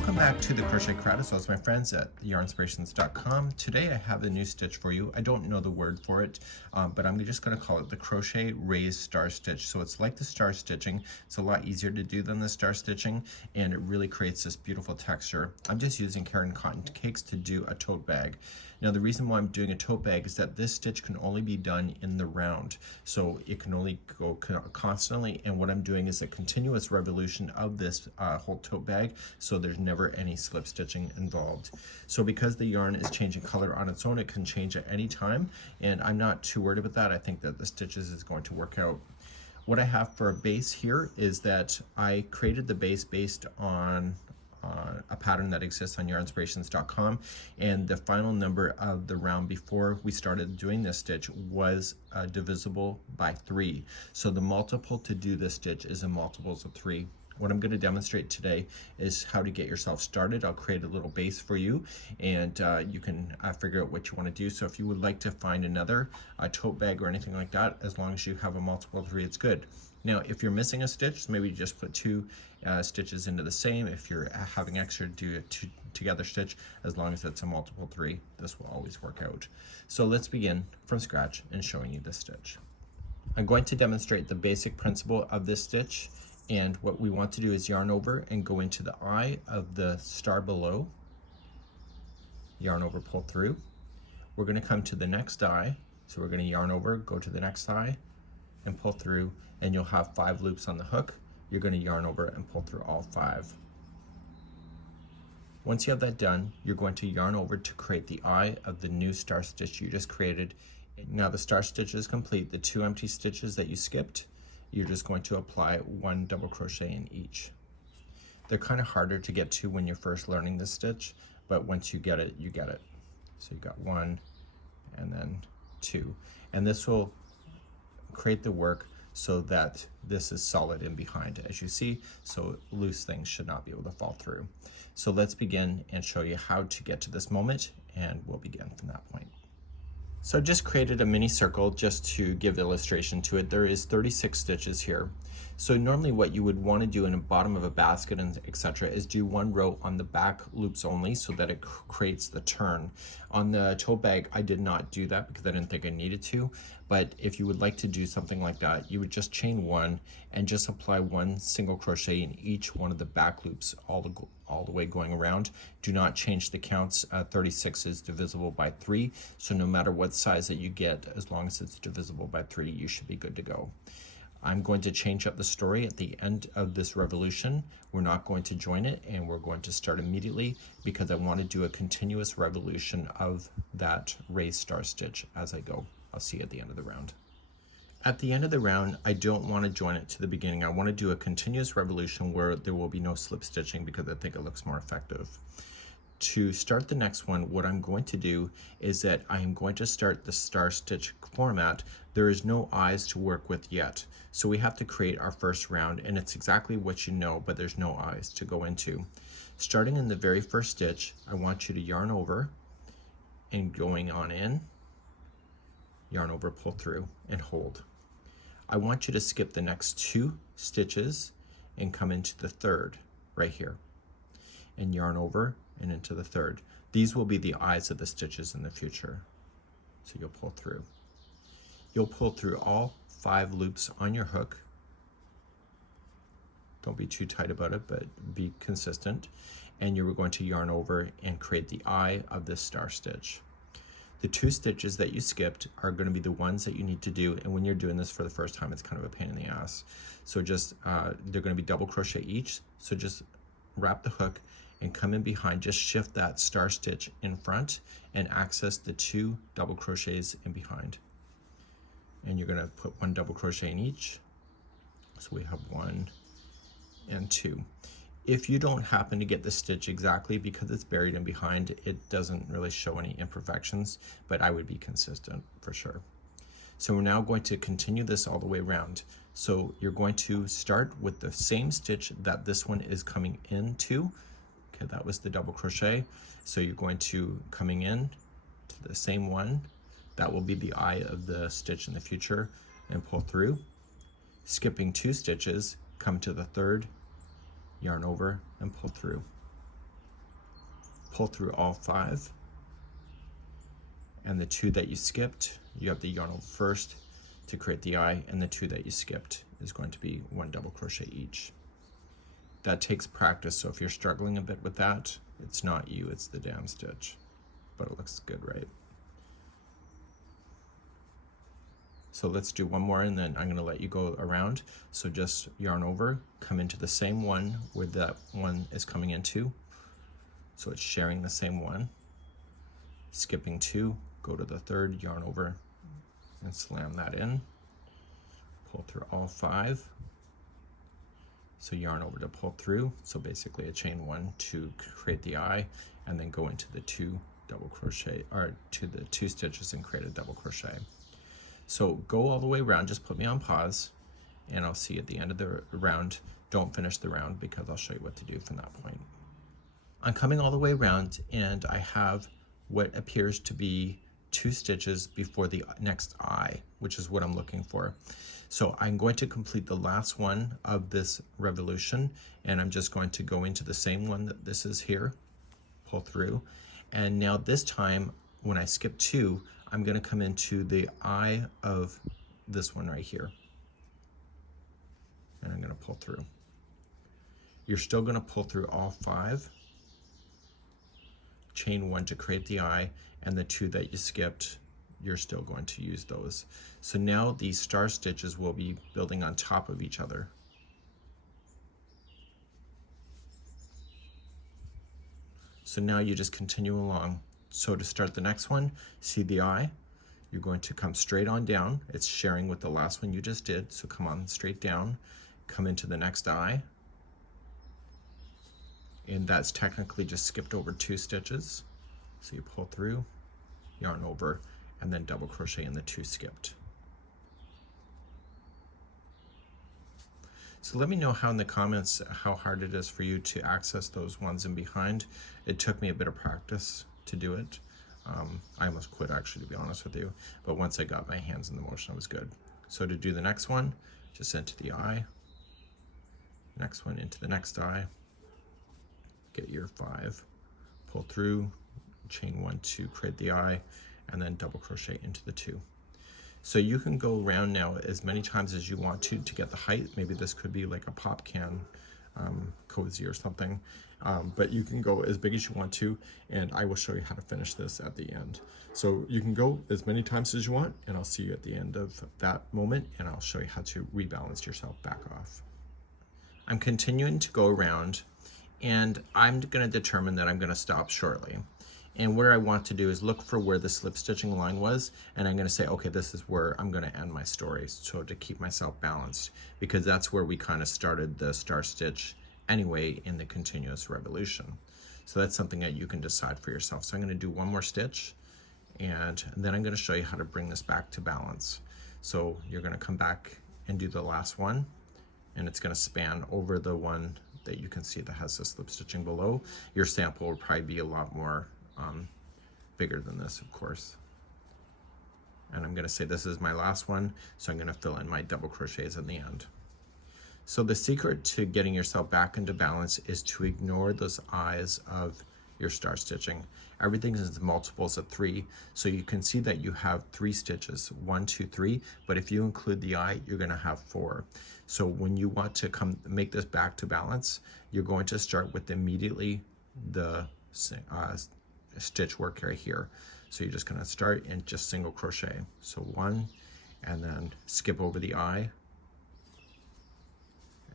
Welcome back to the Crochet Crowd, as well as my friends at yarnspirations.com. Today I have a new stitch for you. I don't know the word for it, but I'm just going to call it the Crochet Raised Star Stitch. So it's like the star stitching. It's a lot easier to do than the star stitching, and it really creates this beautiful texture. I'm just using Caron cotton cakes to do a tote bag. Now the reason why I'm doing a tote bag is that this stitch can only be done in the round. So it can only go constantly, and what I'm doing is a continuous revolution of this whole tote bag, so there's never any slip stitching involved. So because the yarn is changing color on its own, it can change at any time, and I'm not too worried about that. I think that the stitches is going to work out. What I have for a base here is that I created the base based on a pattern that exists on yarnspirations.com, and the final number of the round before we started doing this stitch was divisible by 3. So the multiple to do this stitch is in multiples of 3. What I'm going to demonstrate today is how to get yourself started. I'll create a little base for you, and you can figure out what you want to do. So if you would like to find another tote bag or anything like that, as long as you have a multiple of 3, it's good. Now, if you're missing a stitch, maybe just put 2 stitches into the same. If you're having extra, do a 2 together stitch. As long as it's a multiple 3, this will always work out. So let's begin from scratch and showing you this stitch. I'm going to demonstrate the basic principle of this stitch, and what we want to do is yarn over and go into the eye of the star below, yarn over, pull through. We're going to come to the next eye, so we're going to yarn over, go to the next eye, and pull through, and you'll have 5 loops on the hook. You're going to yarn over and pull through all 5. Once you have that done, you're going to yarn over to create the eye of the new star stitch you just created. Now the star stitch is complete. The 2 empty stitches that you skipped, you're just going to apply 1 double crochet in each. They're kind of harder to get to when you're first learning this stitch, but once you get it, you get it. So you got 1 and then 2, and this will create the work so that this is solid in behind, as you see, so loose things should not be able to fall through. So let's begin and show you how to get to this moment, and we'll begin from that point. So I just created a mini circle just to give illustration to it. There is 36 stitches here. So normally what you would want to do in the bottom of a basket and etc. is do 1 row on the back loops only, so that it creates the turn. On the tote bag, I did not do that because I didn't think I needed to, but if you would like to do something like that, you would just chain 1 and just apply 1 single crochet in each one of the back loops all the way going around. Do not change the counts. 36 is divisible by 3, so no matter what size that you get, as long as it's divisible by 3, you should be good to go. I'm going to change up the story at the end of this revolution. We're not going to join it, and we're going to start immediately because I want to do a continuous revolution of that raised star stitch as I go. I'll see you at the end of the round. At the end of the round, I don't want to join it to the beginning. I want to do a continuous revolution where there will be no slip stitching because I think it looks more effective. To start the next one, what I'm going to do is that I am going to start the star stitch format. There is no eyes to work with yet, so we have to create our first round, and it's exactly what you know, but there's no eyes to go into. Starting in the very first stitch, I want you to yarn over and going on in, yarn over, pull through, and hold. I want you to skip the next 2 stitches and come into the 3rd right here, and yarn over and into the 3rd. These will be the eyes of the stitches in the future. So you'll pull through. You'll pull through all 5 loops on your hook. Don't be too tight about it, but be consistent. And you're going to yarn over and create the eye of this star stitch. The 2 stitches that you skipped are going to be the ones that you need to do, and when you're doing this for the first time, it's kind of a pain in the ass. So just, they're going to be double crochet each, so just wrap the hook and come in behind, just shift that star stitch in front and access the 2 double crochets in behind. And you're going to put 1 double crochet in each, so we have 1 and 2. If you don't happen to get the stitch exactly because it's buried in behind, it doesn't really show any imperfections, but I would be consistent for sure. So we're now going to continue this all the way around. So you're going to start with the same stitch that this one is coming into. Okay, that was the double crochet. So you're going to coming in to the same one. That will be the eye of the stitch in the future, and pull through. Skipping 2 stitches, come to the 3rd, yarn over and pull through. pull through all 5, and the 2 that you skipped, you have the yarn over first to create the eye, and the 2 that you skipped is going to be 1 double crochet each. That takes practice, so if you're struggling a bit with that, it's not you, it's the damn stitch. But it looks good, right? So let's do one more, and then I'm going to let you go around. So just yarn over, come into the same one where that one is coming into. So it's sharing the same one. Skipping 2, go to the 3rd, yarn over, and slam that in. Pull through all 5. So yarn over to pull through. So basically a chain 1 to create the eye, and then go into the 2 double crochet, or to the 2 stitches and create a double crochet. So go all the way around, just put me on pause, and I'll see you at the end of the round. Don't finish the round because I'll show you what to do from that point. I'm coming all the way around, and I have what appears to be 2 stitches before the next eye, which is what I'm looking for. So I'm going to complete the last one of this revolution, and I'm just going to go into the same one that this is here, pull through, and now this time when I skip 2, I'm going to come into the eye of this one right here, and I'm going to pull through. You're still going to pull through all 5, chain 1 to create the eye, and the 2 that you skipped, you're still going to use those. So now these star stitches will be building on top of each other. So now you just continue along. So to start the next one, see the eye, you're going to come straight on down. It's sharing with the last one you just did, so come on straight down, come into the next eye, and that's technically just skipped over 2 stitches. So you pull through, yarn over, and then double crochet in the 2 skipped. So let me know in the comments how hard it is for you to access those ones in behind. It took me a bit of practice to do it. I almost quit, actually, to be honest with you, but once I got my hands in the motion, it was good. So to do the next one, just into the eye, next one into the next eye, get your 5, pull through, chain 1 to create the eye, and then double crochet into the 2. So you can go around now as many times as you want to get the height. Maybe this could be like a pop can cozy or something, but you can go as big as you want to, and I will show you how to finish this at the end. So you can go as many times as you want, and I'll see you at the end of that moment, and I'll show you how to rebalance yourself back off. I'm continuing to go around, and I'm going to determine that I'm going to stop shortly. And what I want to do is look for where the slip stitching line was, and I'm going to say, okay, this is where I'm going to end my story, so to keep myself balanced, because that's where we kind of started the star stitch anyway in the continuous revolution. So that's something that you can decide for yourself. So I'm going to do one more stitch, and then I'm going to show you how to bring this back to balance. So you're going to come back and do the last one, and it's going to span over the one that you can see that has the slip stitching below. Your sample will probably be a lot more bigger than this, of course. And I'm going to say this is my last one, so I'm going to fill in my double crochets in the end. So the secret to getting yourself back into balance is to ignore those eyes of your star stitching. Everything is multiples of 3, so you can see that you have 3 stitches, 1, 2, 3, but if you include the eye, you're going to have 4. So when you want to make this back to balance, you're going to start with immediately the stitch work right here. So you're just going to start and just single crochet. So 1, and then skip over the eye,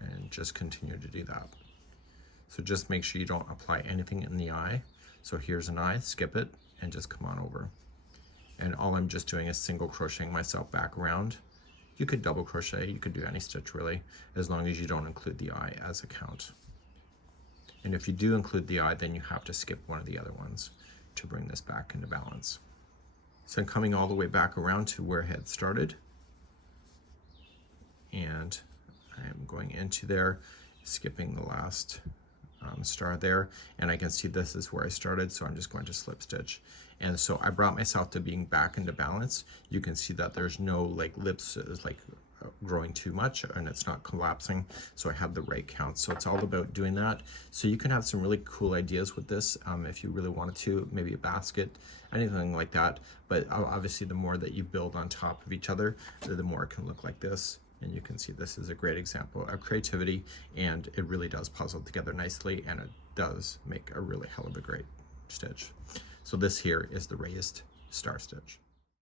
and just continue to do that. So just make sure you don't apply anything in the eye. So here's an eye, skip it, and just come on over. And all I'm just doing is single crocheting myself back around. You could double crochet, you could do any stitch really, as long as you don't include the eye as a count. And if you do include the eye, then you have to skip one of the other ones to bring this back into balance. So I'm coming all the way back around to where I had started, and I'm going into there, skipping the last star there, and I can see this is where I started, so I'm just going to slip stitch. And so I brought myself to being back into balance. You can see that there's no like lips, like growing too much and it's not collapsing. So I have the right count. So it's all about doing that. So you can have some really cool ideas with this if you really wanted to, maybe a basket, anything like that. But obviously the more that you build on top of each other, the more it can look like this. And you can see this is a great example of creativity, and it really does puzzle together nicely, and it does make a really hell of a great stitch. So this here is the raised star stitch.